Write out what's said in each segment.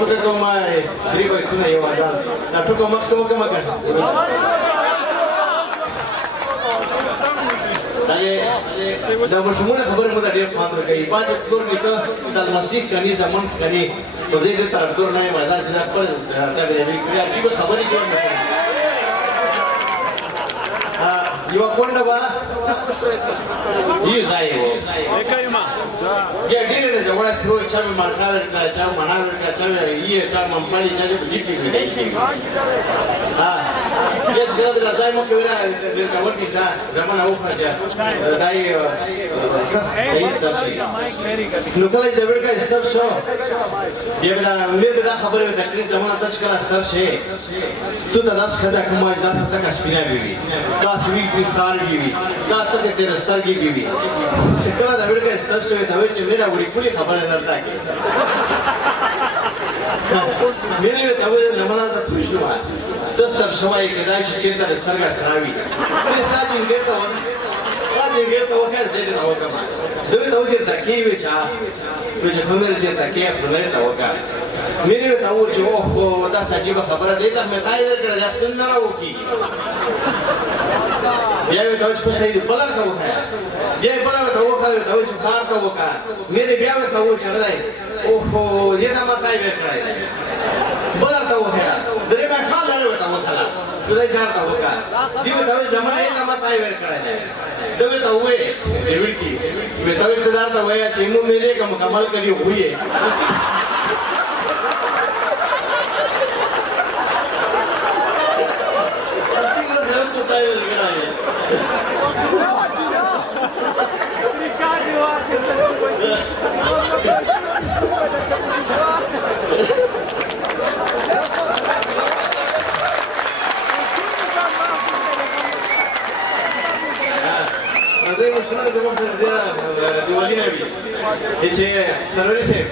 ټوکه کوم درې بیتونه یو ادا دا ټوکه مخکې وکړم که دا مشهوره خبره مو ته ډېر خوند ورکوي پاتې تور نیکه د المسیح کني زمون کني خو زه دې طرفدار نه یم دا چې دا خپل دغه دی کړي عجیبه خبرې کوي یو کونډه به یې ځای و بیا ډېرې نه جګړه ترو چا مې مالټا ورکړه چا مڼا ورکړه چا مې یې چا ممپړي چا په جیټ کې بیا چې دا د ځای مخکې ورکول کې دا زمانه وخوړه چې دا یې کس ایستل شي نو کله چې د ورکه ایستل شو بیا به دا امیر به دا خبرې وې تقریر زمانه ته چې کله ایستل شي تو ته داسې ښځه کوم وایي دا تکه سپینه به وي دا سوي ترې سار به وي دا تکه تېره سترګې به وي چې کله د ورکه ایستل شوې ته وایي چې میرا وړي ټولې خبرې درته کوي میرې ورته وویل زمانه زه پوه شوم ته ستر شوی کېدای شي چېرته د سترګه سره وي ستا جینګېر ته وکړه زه دې ته وکړم ده ورته وویل چې تکې وي چا وایي چې کومې چې تکې پلمې ته وکړه میرې ورته وویل چې اوهو داسې عجیبه خبره دی ته مې تای ورکړه دا خدای نه راوکېږي بیا یې ورته وویل چې په صحیح بله ورته وښیه بیا یې بله ورته وښیه ورته وویل چې کار ته وکړه میرې بیا ورته وویل چې هغه دی اوهو دې ته ما تای ورکړی بله ورته وښیه درېیمه کال لرې ورته وښله خدای چار ته وکړه دې ورته وویل زمانه یې ته ما تای ورکړی دی ده ورته وویل ډیوډ کې ورته وویل ته درته وایه چې مو میرې که مکمل کړي وایې زي مشروع ده ممكن زي دیوالینه وي چې سنوري سي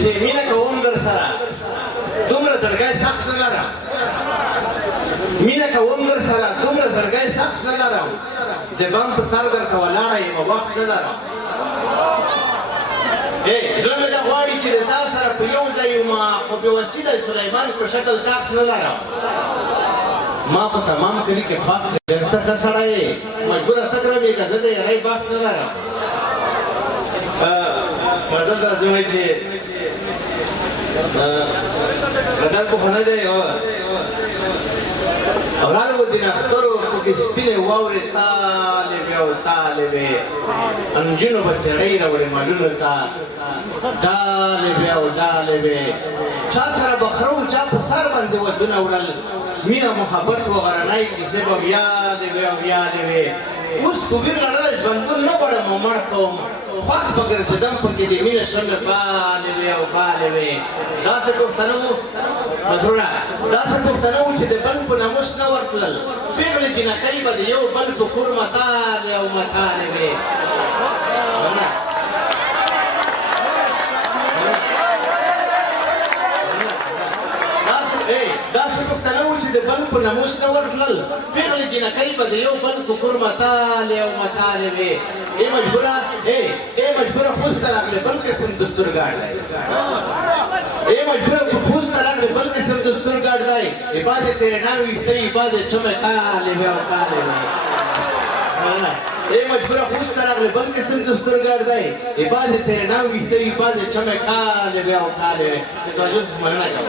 چې مینه کوم در سره دومره زړګی سخت نه لرم مینه کوم در سره دومره زړګی سخت نه لرم د بم په سر درته ولاړه یم وخت نه لرم زړه مې دا غواړي چې د تا سره په یو ځای وم خو بې وسیله سلیمان په شکل تخت نه لرم ما په تمام کلي کې پاک ته ښه سړی یې مجبوره ته ګرم یې که زه د یارۍ بخت نه لرم مزل ته راځم وایي چې بدل خو نه دی غرب د نخترو پکې سپینې واورې طالبې او طالبې انجونو به چړۍ راوړې مالونو ته ډالبې او ډالبې چا سره بخره و چا په سر باندې ودونه وړل مینه محبت و غرنۍ کیسې به یادې وې او یادې وې اوس کوبیر لړلی ژوندون نه غواړم او مړ کوم خوښ به ګرځېدم پکې د مینه شمې بالې وې او بالې وې داسې پښتانه وو مزرونه داسې پښتانه وو چې د بل په ناموس نه ورتلل پېغلې جنکۍ به د یو بل په کور متالې او متالې وې داسې پښتانه وو چې د بل په ناموس نه ورتلل پېغلې جنکۍ به د یو بل په کور متالې او متالې وې مجبوره خوست ته راغلې بل قسم دستورګاډ دی مجبوره خوست ته راغلې بل قسم دستورګاډ دی عبادت تیرې ناوې ویښته عبادت چمې کالې وې او کالې وې مجبوره خوست ته راغلې بل قسم دستورګاډ دی عبادت تیرې ناوې ویښته عبادت چمې کالې وې او کالې وې د توجه مننه کوم